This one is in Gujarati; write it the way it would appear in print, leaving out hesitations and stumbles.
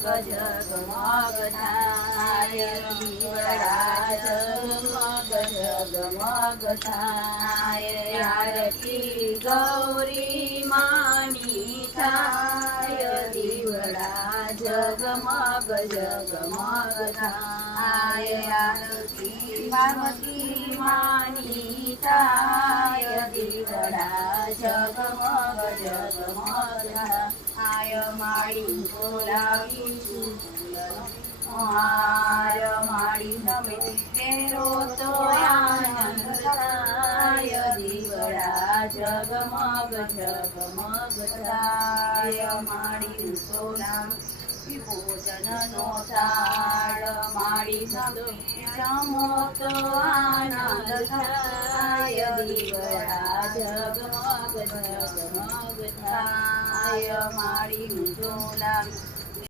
જગમગ થાય દીવડા જગમગ જગમગ થાય આરતી ગૌરી માની થાય દીવડા જગમગ જગમગ થાય આરતી પાર્વતી માની થાય દીવડા જગમગ જગમગ થાય માડી બોલાવીશું હાર માડી તમે તેરો તો આનંદ થાય દીવડા જગમગ જગમગ થાય માડી સોના ભોજનનો થાળ માડી જમો તો આનંદ થાય દીવડા જગમગ જગમગ થાય માડી સોના